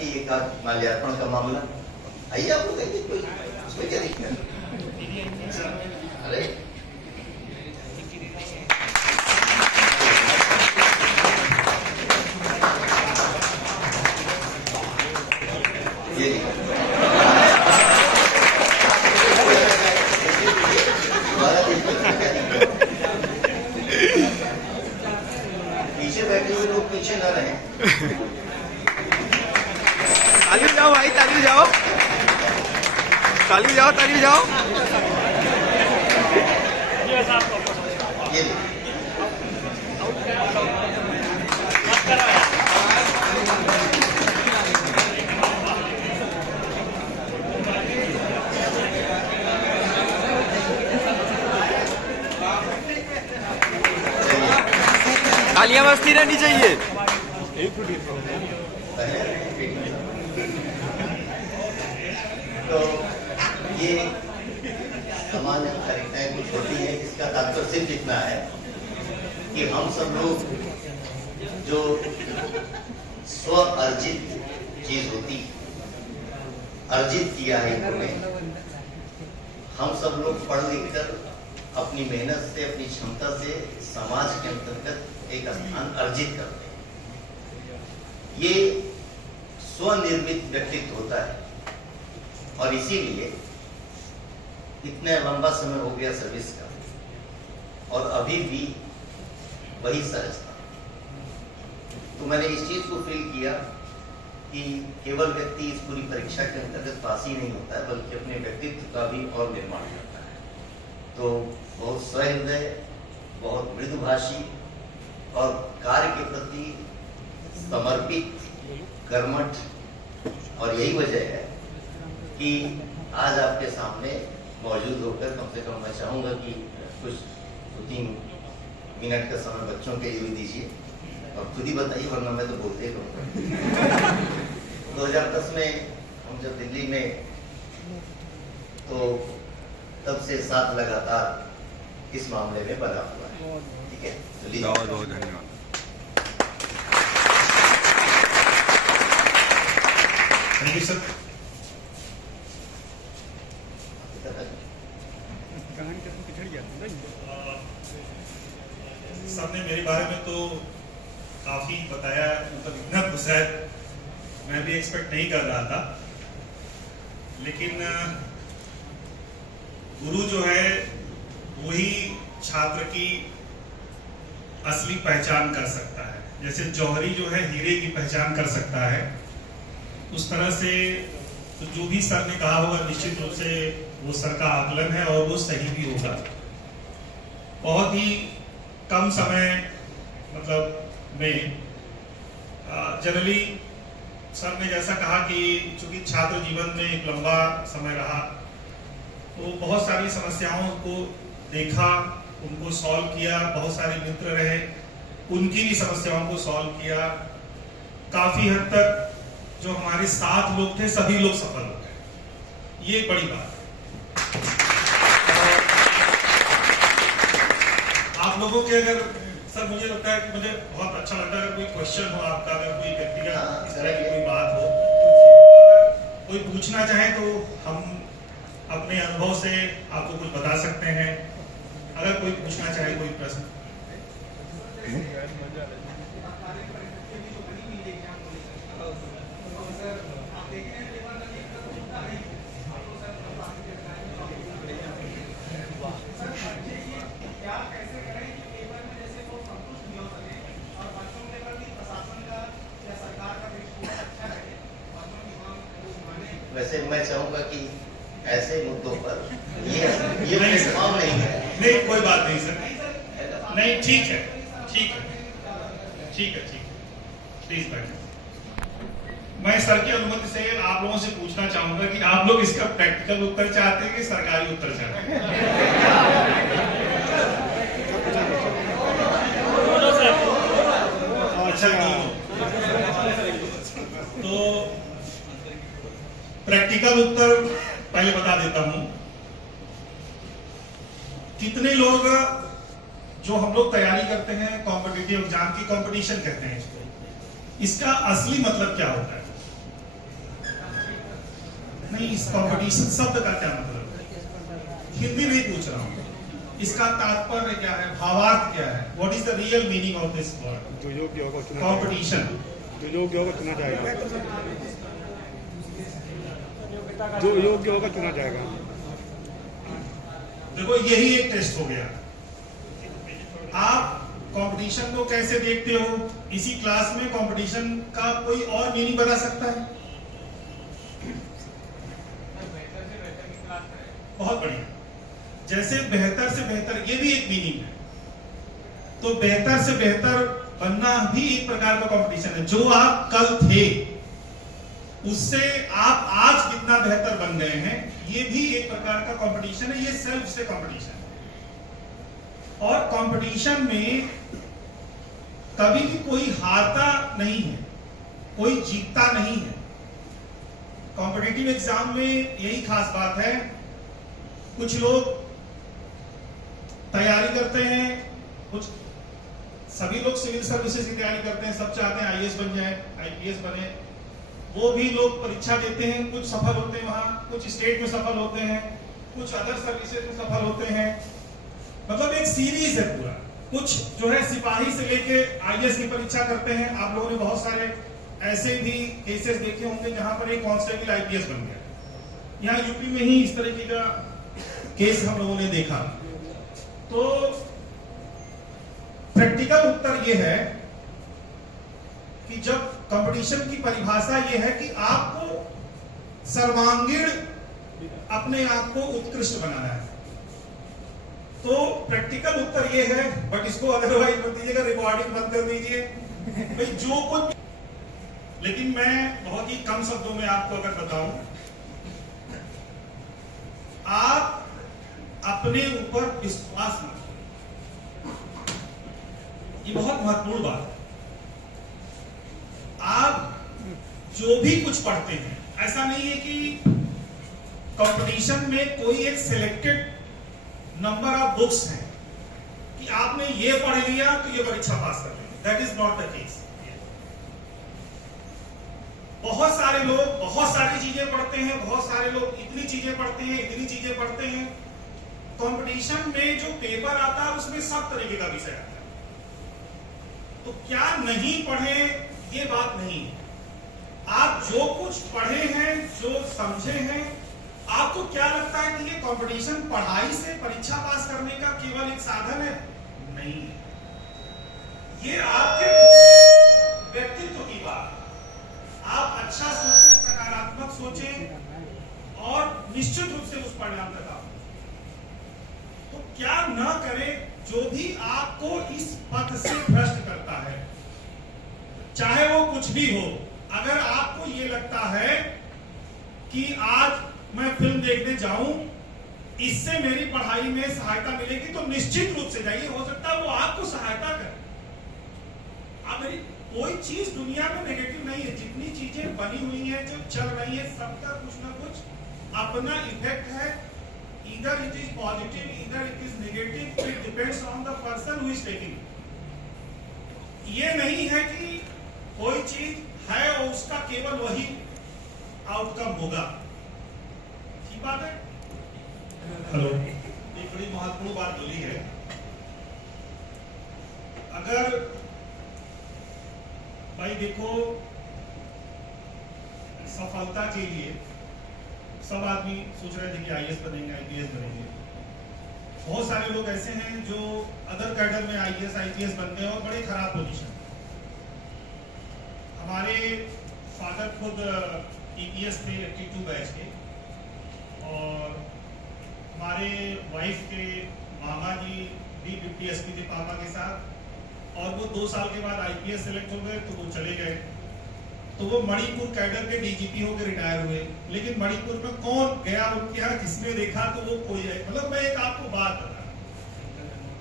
कि एक आध माल्यार्पण का मामला आइए, आप बताइए, कोई उसमें क्या दिक्कत? अरे ये पीछे बैठे हुए लोग पीछे न रहे। ताली जाओ भाई, ताली जाओ, ताली जाओ, ताली जाओ। ये तालियां बजती रहनी चाहिए। तो ये सामान्य तारीखें कुछ होती है, इसका तात्पर्य सिर्फ इतना है कि हम सब लोग जो स्व अर्जित चीज होती, अर्जित किया है इन्होंने, हम सब लोग पढ़ लिख कर अपनी मेहनत से, अपनी क्षमता से समाज के अंतर्गत एक स्थान अर्जित करते हैं। ये स्वनिर्मित व्यक्तित्व होता है और इसीलिए इतना लंबा समय हो गया सर्विस का और अभी भी वही सहजता। तो मैंने इस चीज को फील किया कि केवल व्यक्ति इस पूरी परीक्षा के अंतर्गत पास ही नहीं होता है, बल्कि अपने व्यक्तित्व का भी और निर्माण करता है। तो बहुत सहृदय, बहुत मृदुभाषी और कार्य के प्रति समर्पित, कर्मठ, और यही वजह है कि आज आपके सामने मौजूद होकर कम से कम मैं चाहूंगा कि कुछ 2-3 मिनट का समय बच्चों के लिए भी दीजिए और खुद ही बताइए, वरना मैं तो बोलते ही रहूंगा। 2010 में हम जब दिल्ली में, तो तब से साथ लगातार इस मामले में बना हुआ है। ठीक है, चलिए, बहुत बहुत धन्यवाद। Thank you sir. सर ने मेरे बारे में तो काफी बताया, मतलब इतना खुश है, मैं भी एक्सपेक्ट नहीं कर रहा था। लेकिन गुरु जो है वही छात्र की असली पहचान कर सकता है। जैसे जौहरी जो है हीरे की पहचान कर सकता है, उस तरह से तो जो भी सर ने कहा होगा निश्चित रूप से वो सर का आकलन है और वो सही भी होगा। बहुत ही कम समय मतलब में जनरली सर ने जैसा कहा कि चूंकि छात्र जीवन में एक लंबा समय रहा, तो बहुत सारी समस्याओं को देखा, उनको सॉल्व किया, बहुत सारे मित्र रहे, उनकी भी समस्याओं को सॉल्व किया। काफी हद तक जो हमारे साथ लोग थे सभी लोग सफल हो गए, ये बड़ी बात है। आप लोगों के अगर सर, मुझे लगता है कि मुझे बहुत अच्छा लगता है अगर कोई क्वेश्चन हो आपका, अगर कोई व्यक्तिगत इस तरह की कोई बात हो, अगर कोई पूछना चाहे तो हम अपने अनुभव से आपको कुछ बता सकते हैं। अगर कोई पूछना चाहे कोई प्रश्न। वैसे मैं चाहूंगा कि ऐसे मुद्दों पर ये प्लेटफॉर्म नहीं है। नहीं, कोई बात नहीं सर, नहीं, ठीक है, ठीक है, ठीक है, ठीक है, प्लीज बैठे। मैं सर की अनुमति से आप लोगों से पूछना चाहूंगा कि आप लोग इसका प्रैक्टिकल उत्तर चाहते हैं कि सरकारी उत्तर चाहते हैं? अच्छा, तो प्रैक्टिकल उत्तर पहले बता देता हूं। कितने लोग जो हम लोग तैयारी करते हैं कॉम्पिटिटिव एग्जाम की, कंपटीशन कहते हैं इसको, इसका असली मतलब क्या होता है? नहीं, इस कंपटीशन शब्द का क्या मतलब है? हिंदी नहीं पूछ रहा हूँ, इसका तात्पर्य क्या है, भावार्थ क्या है? What is the real meaning of this word? जो योग्य होगा चुना कंपटीशन। जो योग्य होगा चुना जाएगा। जो योग्य होगा चुना जाएगा। देखो यही एक टेस्ट हो गया। आप कंपटीशन को कैसे देखते हो? इसी क्लास में कंपटीशन का कोई और मीनिंग बता सकता है? बहुत बढ़िया। जैसे बेहतर से बेहतर, ये भी एक मीनिंग है। तो बेहतर से बेहतर बनना भी एक प्रकार का कंपटीशन है। जो आप कल थे उससे आप आज कितना बेहतर बन गए हैं, ये भी एक प्रकार का कंपटीशन है। ये सेल्फ से कंपटीशन है। और कंपटीशन में कभी भी कोई हारता नहीं है, कोई जीतता नहीं है। कॉम्पिटिटिव एग्जाम में यही खास बात है। कुछ लोग तैयारी करते हैं, कुछ सभी लोग सिविल सर्विसेज की तैयारी करते हैं, सब चाहते हैं आईएएस बन जाए, आईपीएस बने। वो भी लोग परीक्षा देते हैं, कुछ सफल होते हैं वहां, कुछ स्टेट में सफल होते हैं, कुछ अदर सर्विसेज में सफल होते हैं। मतलब एक सीरीज है पूरा। कुछ जो है सिपाही से लेके आईएएस की परीक्षा करते हैं। आप लोगों ने बहुत सारे ऐसे भी केसेस देखे होंगे जहां पर एक कांस्टेबल आईपीएस बन गया। यहाँ यूपी में ही इस तरीके का केस हम लोगों ने देखा। तो प्रैक्टिकल उत्तर यह है कि जब कंपटीशन की परिभाषा यह है कि आपको सर्वांगीण अपने आप को उत्कृष्ट बनाना है, तो प्रैक्टिकल उत्तर यह है। बट इसको अदरवाइज मत दीजिएगा, रिकॉर्डिंग बंद कर दीजिए भाई जो कुछ। लेकिन मैं बहुत ही कम शब्दों में आपको अगर बताऊं, आप अपने ऊपर विश्वास रखिए। ये बहुत महत्वपूर्ण बात है। आप जो भी कुछ पढ़ते हैं, ऐसा नहीं है कि कंपटीशन में कोई एक सिलेक्टेड नंबर ऑफ बुक्स हैं कि आपने ये पढ़ लिया तो ये परीक्षा पास कर लेंगे। That is not the case. बहुत सारे लोग बहुत सारी चीजें पढ़ते हैं, बहुत सारे लोग इतनी चीजें पढ़ते हैं, इतनी चीजें पढ़ते हैं। कंपटीशन में जो पेपर आता है उसमें सब तरीके का विषय आता है। तो क्या नहीं पढ़े ये बात नहीं है। आप जो कुछ पढ़े हैं, जो समझे हैं, आपको क्या लगता है कि ये कंपटीशन पढ़ाई से परीक्षा पास करने का केवल एक साधन है? नहीं है। ये आपके व्यक्तित्व की बात है। आप अच्छा सोचें, सकारात्मक सोचें और निश्चित रूप से उस परिणाम तक आप। तो क्या न करें जो भी आपको इस पथ से भ्रष्ट करता है, चाहे वो कुछ भी हो। अगर आपको ये लगता है कि आज मैं फिल्म देखने जाऊं, इससे मेरी पढ़ाई में सहायता मिलेगी, तो निश्चित रूप से जाइए। हो सकता है वो आपको सहायता करे। आप मेरी कोई चीज दुनिया में नेगेटिव नहीं है। जितनी चीजें बनी हुई हैं, जो चल रही है, सबका कुछ ना कुछ अपना इफेक्ट है। Either it is positive, either it is negative. It depends on the person who is taking it. ये नहीं है कि कोई चीज है और उसका केवल वही आउटकम होगा। ठीक बात है। हेलो, एक बड़ी महत्वपूर्ण बात बोली है। अगर भाई देखो, सफलता के लिए सब आदमी सोच रहे थे कि आईएएस बनेंगे, आईपीएस बनेंगे। बहुत सारे लोग ऐसे हैं जो अदर कैडर में आईएएस आईपीएस बन गए और बड़े खराब पोजीशन। हमारे फादर खुद ईपीएस थे 82 बैच के, और हमारे वाइफ के मामा जी भी 50 एसपी थे पापा के साथ, और वो 2 साल के बाद आईपीएस सेलेक्ट हो गए तो वो चले गए। तो वो मणिपुर कैडर के डीजीपी होकर रिटायर हुए। लेकिन मणिपुर में कौन गया उनके यहाँ, किसने देखा? तो वो कोई है। मतलब मैं एक आपको बात बता,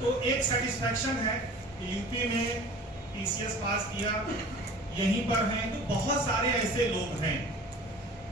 तो एक सेटिस्फैक्शन है कि यूपी में पीसीएस पास किया, यहीं पर हैं। तो बहुत सारे ऐसे लोग हैं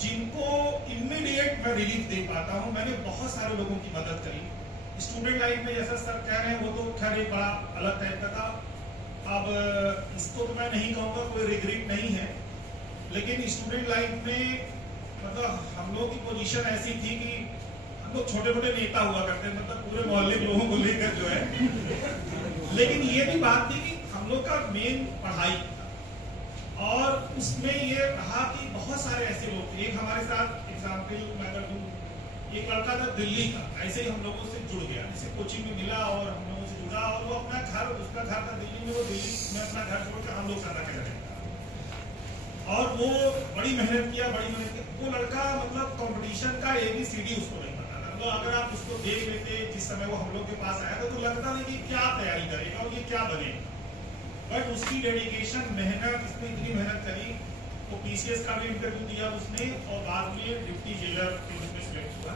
जिनको इमीडिएट मैं रिलीफ दे पाता हूँ। मैंने बहुत सारे लोगों की मदद करी स्टूडेंट लाइफ में। जैसा सर कह रहे हैं, वो तो खैर एक बड़ा अलग टाइप का था। अब इसको तो मैं नहीं कहूँगा, कोई रिग्रेट नहीं है, लेकिन स्टूडेंट लाइफ में मतलब हम लोग की पोजीशन ऐसी थी कि हम लोग छोटे छोटे नेता हुआ करते, मतलब पूरे मोहल्ले के लोगों को लेकर जो है। लेकिन ये भी बात थी कि हम लोग का मेन पढ़ाई था और उसमें ये रहा कि बहुत सारे ऐसे लोग थे। एक हमारे साथ एग्जाम्पल मैं अगर दूं, एक लड़का था दिल्ली का, ऐसे ही हम लोगों से जुड़ गया, जैसे कोचिंग में मिला और हम लोगों से जुड़ा और वो अपना घर, उसका घर था दिल्ली में, वो दिल्ली में अपना घर छोड़कर हम लोग साथ आके रहता और वो बड़ी मेहनत किया, बड़ी मेहनत किया। वो लड़का मतलब कंपटीशन का ABCD उसको नहीं पता था। तो अगर आप उसको देख लेते जिस समय वो हम लोग के पास आया था तो लगता था कि क्या तैयारी करेगा और ये क्या बनेगा। बट उसकी डेडिकेशन, मेहनत, इसने इतनी मेहनत करी, वो PCS का भी इंटरव्यू दिया उसने और बाद में डिप्टी जेलर के रूप में सिलेक्ट हुआ।